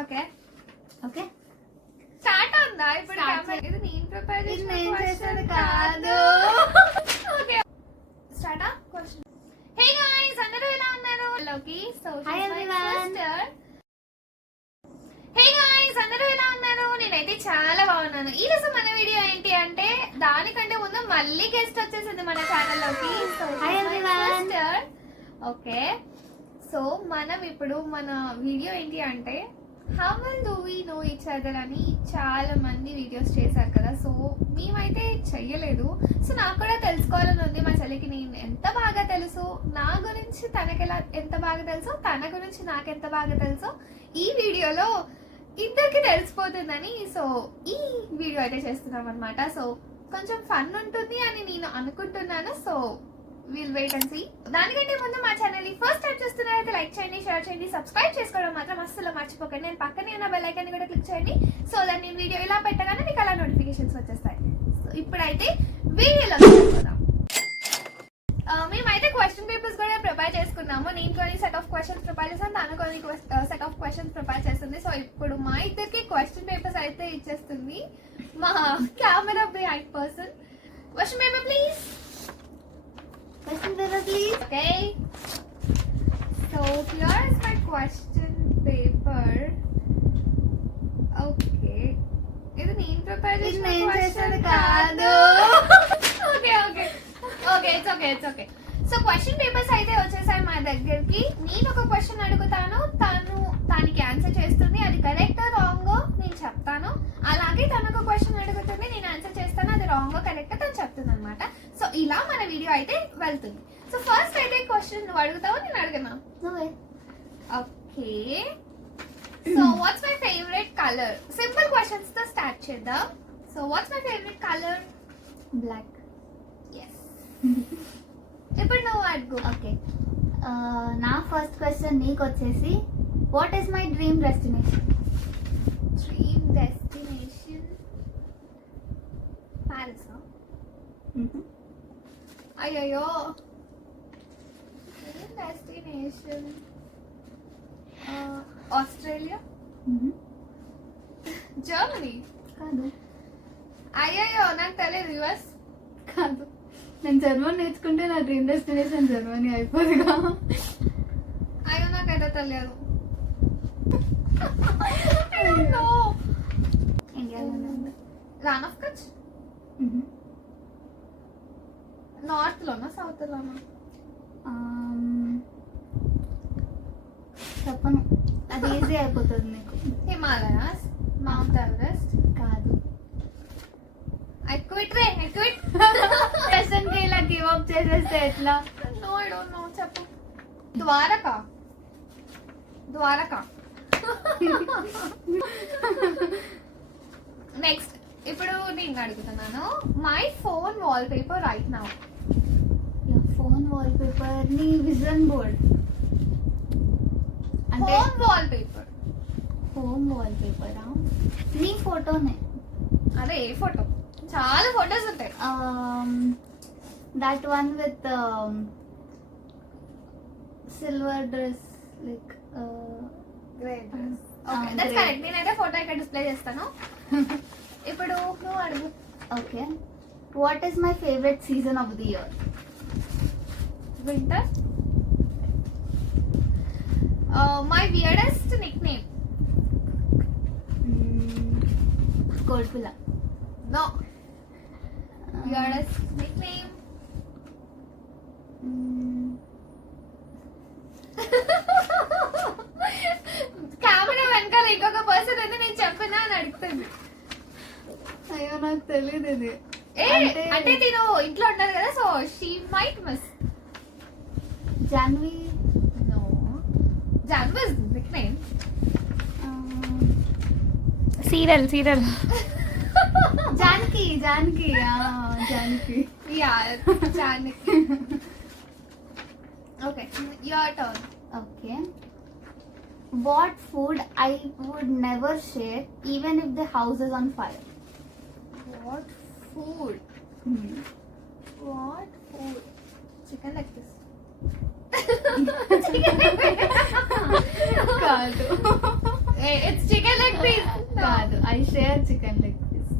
Okay okay start అవుందా ఇప్పుడు ఇది నేను ప్రిపేర్ చేసిన కాదు. Okay start question. Hey guys అందరూ ఎలా ఉన్నారు? లోకి Hi everyone. హే గైస్ అందరూ ఎలా ఉన్నారు? నేనైతే చాలా బాగున్నాను. ఈ రోజు మన వీడియో ఏంటి అంటే దానికంటే ముందు మళ్ళీ గెస్ట్ వచ్చేసింది మన ఛానల్ లోకి. Hi everyone. ఓకే సో మనం ఇప్పుడు మన వీడియో ఏంటి అంటే how well do we know each other అని చాలా మంది వీడియోస్ చేశారు కదా. సో మేమైతే చెయ్యలేదు. సో నాకు కూడా తెలుసుకోవాలని ఉంది మా చెల్లికి నేను ఎంత బాగా తెలుసు, నా గురించి తనకి ఎంత బాగా తెలుసు, తన గురించి నాకు ఎంత బాగా తెలుసు ఈ వీడియోలో ఇద్దరికి తెలిసిపోతుందని సో ఈ వీడియో అయితే చేస్తున్నాం అనమాట. సో కొంచెం ఫన్ ఉంటుంది అని నేను అనుకుంటున్నాను. So will wait and see. దానికంటే ముందు మా ఛానల్ ని ఫస్ట్ టైం చూస్తున్నారైతే లైక్ చేయండి, షేర్ చేయండి, సబ్స్క్రైబ్ చేసుకోవడం మాత్రం అస్సలు మర్చిపోకండి. నేను పక్కనే ఉన్న బెల్ ఐకాన్ కూడా క్లిక్ చేయండి. సో దాన్ని నేను వీడియో ఇలా పెట్టగానే మీకు అలా నోటిఫికేషన్స్ వచ్చేస్తాయి. సో ఇప్పుడైతే వీడియోలో చూద్దాం. మేమైతే క్వశ్చన్ పేపర్స్ కూడా ప్రిపేర్ చేసుకున్నాము. నేను కొన్ని సెట్ ఆఫ్ క్వశ్చన్స్ ప్రిపేర్ చేస్తాను, తను కొన్ని సెట్ ఆఫ్ క్వశ్చన్స్ ప్రిపేర్ చేస్తుంది. సో ఇప్పుడు మా ఇద్దరికి క్వశ్చన్ పేపర్స్ అయితే ఇచ్చేస్తుంది మా camera behind person. Question paper please. Question paper please. Okay. So here is my question paper. Okay. ఇది నేను ప్రిపేర్ చేసిన క్వశ్చన్ కాదు. Okay okay okay it's okay it's okay. So question papers అయితే వచ్చేసాయి మా దగ్గరికి. నేను ఒక క్వశ్చన్ అడుగుతాను, తను దానికి ఆన్సర్ చేస్తుంది. అది కరెక్టో రాంగో నేను చెప్తాను. అలాగే తను ఒక క్వశ్చన్ అడుగుతుంది, నేను ఆన్సర్ చేస్తాను. అది రాంగో కరెక్టో తను చెప్తుంది అనమాట. సో ఇలా మన వీడియో అయితే వెళ్తుంది. సో ఫస్ట్ అయితే క్వశ్చన్ నువ్వు అడుగుతావు, నేను అడగనా? Okay so what's my favourite colour? Simple questions తో స్టార్ట్ చేద్దాం. So what's my favourite colour? Black. Yes. ఇప్పుడు నువ్వు అడుగు. ఓకే నా ఫస్ట్ క్వశ్చన్ నీకు వచ్చేసి what is my dream destination? Dream destination Paris. అయ్యో డ్రీమ్ డెస్టినేషన్ ఆస్ట్రేలియా, జర్మనీ. కాదు. అయ్యో నాకు తెలియదు. యుఎస్ కాదు. నేను జర్మనీ నేర్చుకుంటే నా డ్రీమ్ డెస్టినేషన్ జర్మనీ అయిపోదుగా. అయ్యో నాకైతే తెలియదు. ఇండియాలోనే ఉంది. రాన్ ఆఫ్ కచ్. నార్త్ లోనా సౌత్ లోనా? చెప్పను, అది ఈజీ అయిపోతుంది నీకు. Himalayas, Mount Everest. కాదు. ఐ క్విట్ రే, ఐ క్విట్. క్వశ్చన్ కి ఇలా గివ్ అప్ చేసేస్తే ఎట్లా? No I don't know. చెప్పు. ద్వారకా. ద్వారకా. నెక్స్ట్ ఇప్పుడు నేను అడుగుతున్నాను. My phone wallpaper right now. Phone wallpaper నీ విజన్ బోర్డ్ అంటే హోమ్ వాల్ పేపర్. హోమ్ వాల్ పేపరా? నీ ఫోటోనే. అదే ఏ ఫోటో? చాలా ఫోటోస్ ఉంటాయి. That one with silver dress like that's correct. నేనైతే ఫోటో ఇక్కడ డిస్ప్లే చేస్తాను. ఇప్పుడు నువ్వు అడుగు. Okay what is my favourite season of the year? Winter. My weirdest nickname? కోల్పుల. No. Weirdest nickname? Camera వెనకాల ఇంకొక పర్సన్ అయితే నేను చెప్పినా అని అడుగుతుంది. అయ్యో నాకు తెలియదు ఇది. అంటే నేను ఇంట్లో ఉంటాను కదా. So she might miss. Janvi. No. Janvi is nickname. Serial Janaki. Janaki. Yeah Janaki. Okay your turn. Okay what food I would never share even if the house is on fire? What food? What food? Chicken leg piece. కాదు. It's chicken leg piece. కాదు, I share chicken leg piece.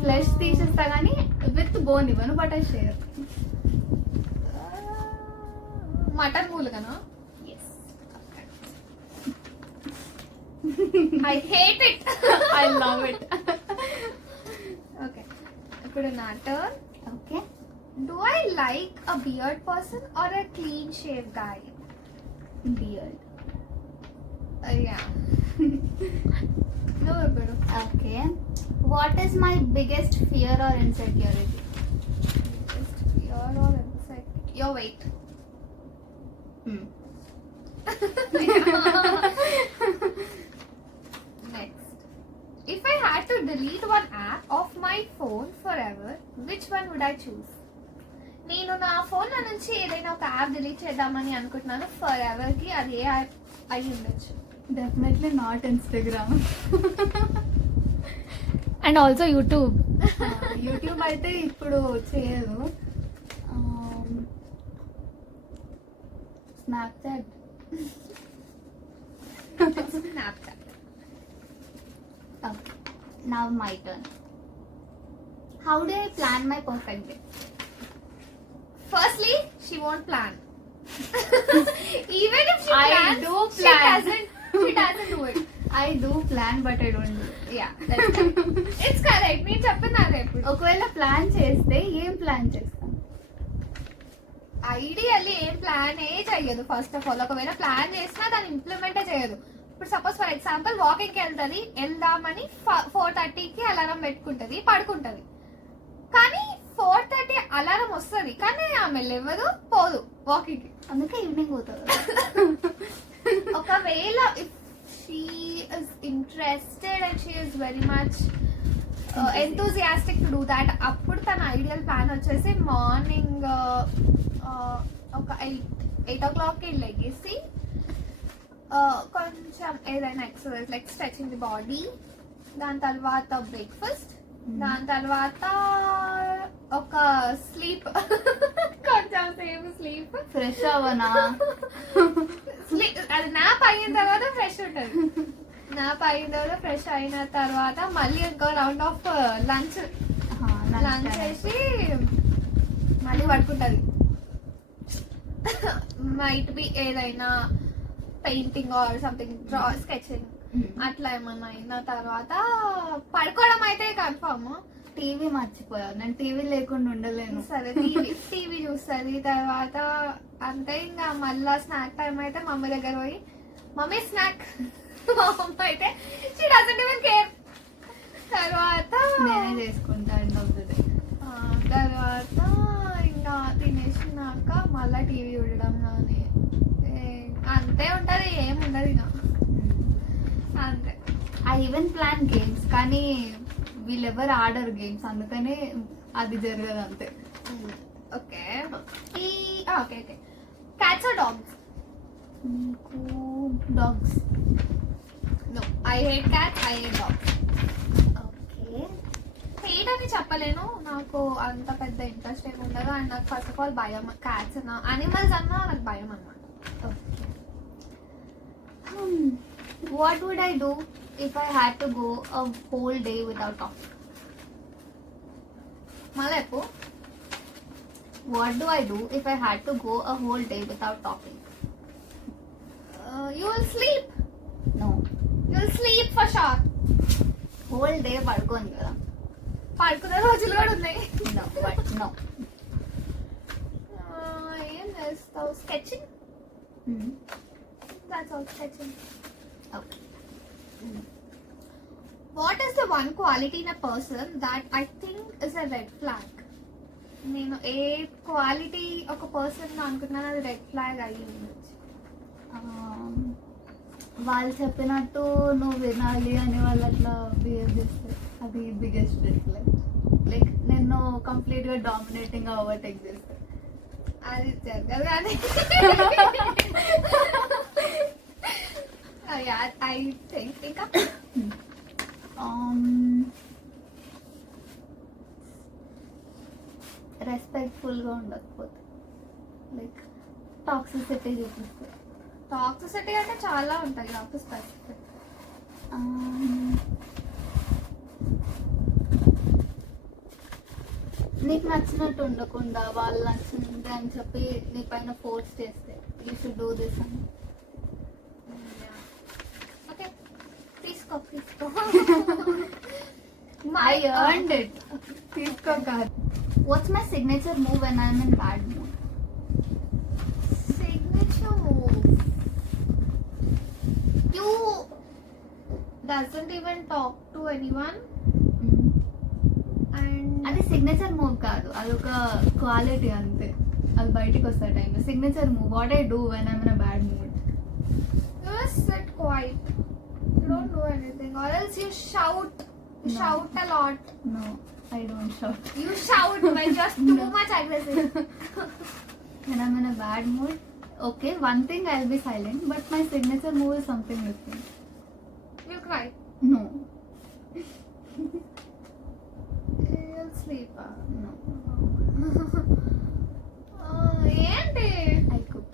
Flesh తీసేస్తా కానీ with bone ఇవ్వను, but I share. Mutton మూలుగనా? Yes. I hate it. I love it. Okay, ఇప్పుడు నా turn. Okay. Do I like a beard person or a clean shave guy? Beard. Yeah. No, ఇప్పుడు okay. What is my biggest fear or insecurity? just beard or insect. Your weight. Next. If I had to delete one app of my phone forever, which one would I choose? నేను నా phone నుంచి ఏదైనా ఒక app delete చేద్దామని అనుకుంటున్నాను for ever కి. అది ఏ app అయి ఉండొచ్చు? Definitely not Instagram. And also YouTube. YouTube అయితే ఇప్పుడు చేయదు. Snapchat. Snapchat. Okay. Now my turn. How do I plan my perfect day? Firstly, she won't plan. Even if she I plans, do plan. She doesn't do it. I do plan, but I don't do it. Yeah, that's correct. It's correct. నేను చెప్తున్నాను ఎప్పుడు. ఒకవేళ plan చేస్తే ఏం plan చేస్తాను? Ideally ఏం plan చెయ్యదు. First of all ఒకవేళ ప్లాన్ చేసినా దాన్ని ఇంప్లిమెంటే చేయదు. ఇప్పుడు సపోజ్ ఫర్ ఎగ్జాంపుల్ వాకింగ్కి వెళ్దామని 4:30కి అలారం పెట్టుకుంటది, పడుకుంటది. కానీ 4:30 అలారం వస్తుంది, కానీ ఆమె లేవదు, పోదు వాకింగ్ కి. అందుకే ఈవినింగ్ పోతుంది. ఒకవేళ if she is interested and she is very much enthusiastic to do that, అప్పుడు తన ఐడియల్ ప్లాన్ వచ్చేసి మార్నింగ్ ఒక 8 o'clockకి లెగేసి కొంచెం ఏదైనా exercise like stretching the body, దాని తర్వాత బ్రేక్ఫాస్ట్, దాని తర్వాత ఒక స్లీప్, కొంచెం సేపు స్లీప్, ఫ్రెష్ అవ్వనా? అది నాప్ అయిన తర్వాత ఫ్రెష్ ఉంటుంది. నాప్ అయిన తర్వాత ఫ్రెష్ అయిన తర్వాత మళ్ళీ ఇంకో రౌండ్ ఆఫ్ లంచ్ చేసి మళ్ళీ పడుకుంటుంది. మైట్ బి ఏదైనా పెయింటింగ్ ఆర్ సంథింగ్, స్కెచింగ్ అట్లా ఏమన్నా అయిన తర్వాత పడుకోవడం అయితే కన్ఫర్మ్. టీవీ మర్చిపోయాను, నేను టీవీ లేకుండా ఉండలేను. సరే, టీవీ చూస్తుంది. తర్వాత అంతే, ఇంకా మళ్ళా స్నాక్ టైం అయితే మమ్మీ దగ్గర పోయి మమ్మీ స్నాక్, మా మమ్మీ అయితే షీ డజంట్ ఈవెన్ కేర్. తర్వాత నేనే చేసుకుంటా ఎండ్ ఆఫ్ ది డే. తర్వాత ఇంకా తినేసినాక మళ్ళా టీవీ చూడడం కానీ అంతే ఉంటది, ఏముండదు ఇక అంతే. ఐ ఈవెన్ ప్లాన్ గేమ్స్, కానీ వీళ్ళెవరు ఆడరు గేమ్స్, అందుకనే అది జరగదు అంతే. Okay okay okay. Cats or dogs? మీకు dogs. No, I hate cats, I hate dogs. Okay. Hate అని చెప్పలేను, నాకు అంత పెద్ద ఇంట్రెస్ట్ ఏమి ఉండదు. అండ్ నాకు ఫస్ట్ ఆఫ్ ఆల్ భయం, క్యాట్స్ అన్నా అనిమల్స్ అన్నా నాకు భయం అన్నమాట. What would I do if I had to go a whole day without talking? మళ్ళీ What do I do if I had to go a whole day without talking? You will sleep. No. You will sleep for sure. Whole day పడుకోను కదా. పడుకునే రోజులు కూడా ఉన్నాయి. No, but no. ఏం చేస్తావు? Sketching. That's all, sketching. Okay. What is the one quality in a person that I think is a red flag? నేను ఏ quality ఒక person అనుకుంటున్నాను అది రెడ్ ఫ్లాగ్ అయ్యి ఉండొచ్చు. వాళ్ళు చెప్పినట్టు నువ్వు వినాలి అని వాళ్ళు అట్లా బిహేవ్ చేస్తారు, అది బిగ్గెస్ట్ రెడ్ ఫ్లాగ్. లైక్ నేను కంప్లీట్గా డామినేటింగ్గా ఓవర్టేక్ చేస్తాను, అది జరగదు కానీ ఐ థింక్ ఇంకా రెస్పెక్ట్ఫుల్గా ఉండకపోతే, లైక్ టాక్సిసిటీ చూపిస్తారు. టాక్సిసిటీ అంటే చాలా ఉంటాయి, నాకు స్పెసిఫిక్. నీకు నచ్చినట్టు ఉండకుండా వాళ్ళు నచ్చింది అని చెప్పి నీ పైన ఫోర్స్ చేస్తే యూ షుడ్ డూ దిస్ అని. ఓకే తీసుకో తీసుకో. I earned it. తీసుకో కాదు. What's my signature move when I'm in bad mood? signature move. You doesn't even talk to anyone and అది సిగ్నేచర్ మూవ్ కాదు, అది ఒక క్వాలిటీ అంతే. అది బయటికి వస్తా time. Signature move what I do when I'm in a bad mood. you just sit quiet. You don't do anything or else you shout. You No. shout a lot. No I don't shout. You shout when you're too No. much aggressive. When I'm in a bad mood, okay, one thing I'll be silent, but my signature move is something different. You cry. No, You'll sleep. no, ఏంటి? I cook.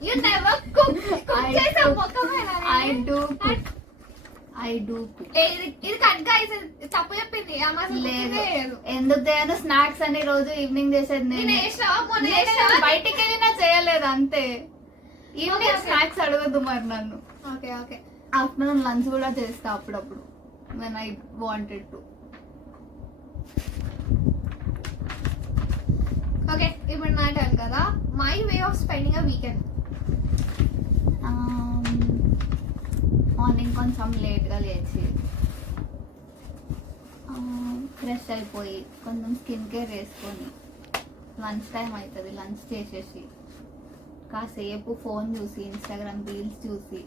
You never cook. Cook I చేసే cook. మొక్కమేనా? I do cook. I do cook. ఇది కట్గా తప్పు చెప్పింది అమ్మ అసలు లేదు, cooking ఏ లేదు. ఎందుకు చేయను? స్నాక్స్ అని రోజు ఈవినింగ్ చేసేది నేను నేను. వేసినావా? మొన్న నేను వేసినావా? బయటికి వెళ్ళినా చేయలేదు అంతే. Okay, evening okay. స్నాక్స్ అడగద్దు మరి నన్ను. ఓకే ఓకే ఆఫ్టర్నూన్ లంచ్ కూడా చేస్తా అప్పుడప్పుడు when I wanted to. Okay ఇప్పుడు నా టర్న్ కదా. My way of spending a weekend. Morning కొంచెం లేట్గా లేచి ఫ్రెష్ అయిపోయి కొంచెం స్కిన్ కేర్ వేసుకొని లంచ్ టైం అవుతుంది, లంచ్ చేసేసి కాసేపు ఫోన్ చూసి ఇన్స్టాగ్రామ్ రీల్స్ చూసి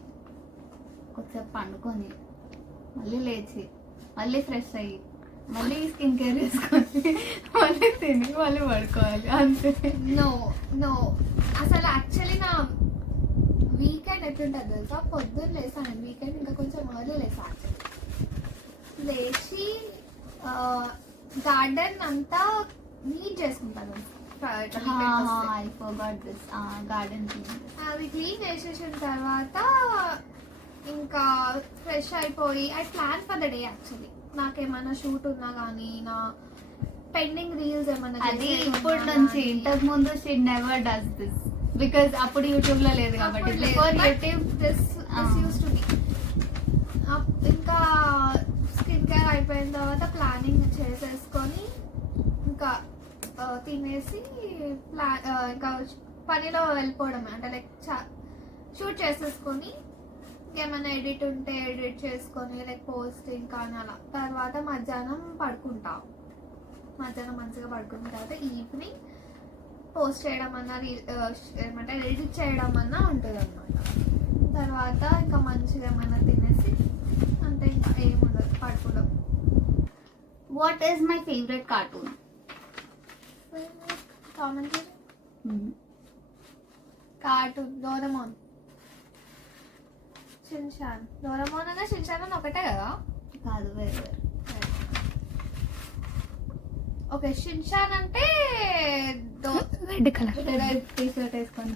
కొంచెం పండుకొని మళ్ళీ లేచి మళ్ళీ ఫ్రెష్ అయ్యి మళ్ళీ స్కిన్ కేర్ వేసుకొని మళ్ళీ తిని మళ్ళీ పడుకోవాలి అంతే. నో నో అసలు యాక్చువల్లీ నా వీకెండ్ ఎట్లుంటుంది తెలుసా? పొద్దున్న లేసాను వీకెండ్, ఇంకా కొంచెం ఎర్లీ లేసా లేచి గార్డెన్ అంతా నీట్ చేసుకుంటాను. I forgot this garden. అది క్లీన్ చేసేసిన తర్వాత ఇంకా ఫ్రెష్ అయిపోయి I plan for the day. Actually నాకేమైనా షూట్ ఉన్నా కానీ నా పెండింగ్ రీల్స్ ఏమైనా అది చేసేవి ఇప్పుడు ఉన్నా నుంచి, గానీ- ఇంతకు ముందు she never does this because అప్పుడు యూట్యూబ్ లో లేదు కాబట్టి. అప్పుడు లేదు. Before But YouTube this used to be. ఇంకా స్కిన్ కేర్ అయిపోయిన తర్వాత ప్లానింగ్ చేసేసుకొని ఇంకా తినేసి ఇంకా పనిలో వెళ్ళిపోవడమే. అంటే లైక్ షూట్ చేసేసుకొని ఇంకేమైనా ఎడిట్ ఉంటే ఎడిట్ చేసుకొని లైక్ పోస్టింగ్ కానీ అలా. తర్వాత మధ్యాహ్నం పడుకుంటా. మధ్యాహ్నం మంచిగా పడుకున్న తర్వాత ఈవినింగ్ పోస్ట్ చేయడం అన్నా ఏమంటే ఎడిట్ చేయడం అన్నా ఉంటుంది అన్నమాట. తర్వాత ఇంకా మంచిగా ఏమైనా తినేసి అంతే, ఇంకా ఏముండదు, పడుకోవడం. What is my favourite cartoon? Comment cartoon Doraemon, Shin-chan. Doraemon అన్న షిన్చాన్ అని ఒకటే కదా? కాదు, వేరే. ఓకే షిన్చాన్ అంటే రెడ్ కలర్ టీ షర్ట్ వేసుకొని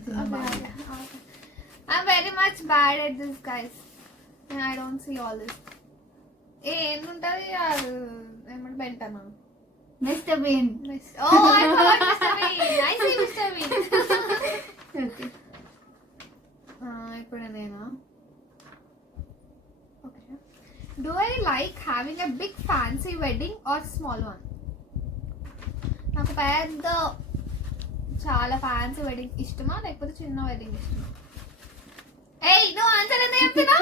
I'm very much bad at this, guys. And I don't see all this. ఏంటుంటది ఏమంటే బెంటనా? Mister Bean. Oh, I forgot Mr. Bean. I see Mr. Bean. Okay, ఇప్పుడు నేనా? Okay. Do I like having a big fancy wedding or small one? నాకు పెద్ద చాలా fancy wedding ఇష్టమా లేకపోతే చిన్న వెడ్డింగ్ ఇష్టమా? ఏయ్ నువ్వు ఆన్సర్ ఎంత చెప్తున్నా?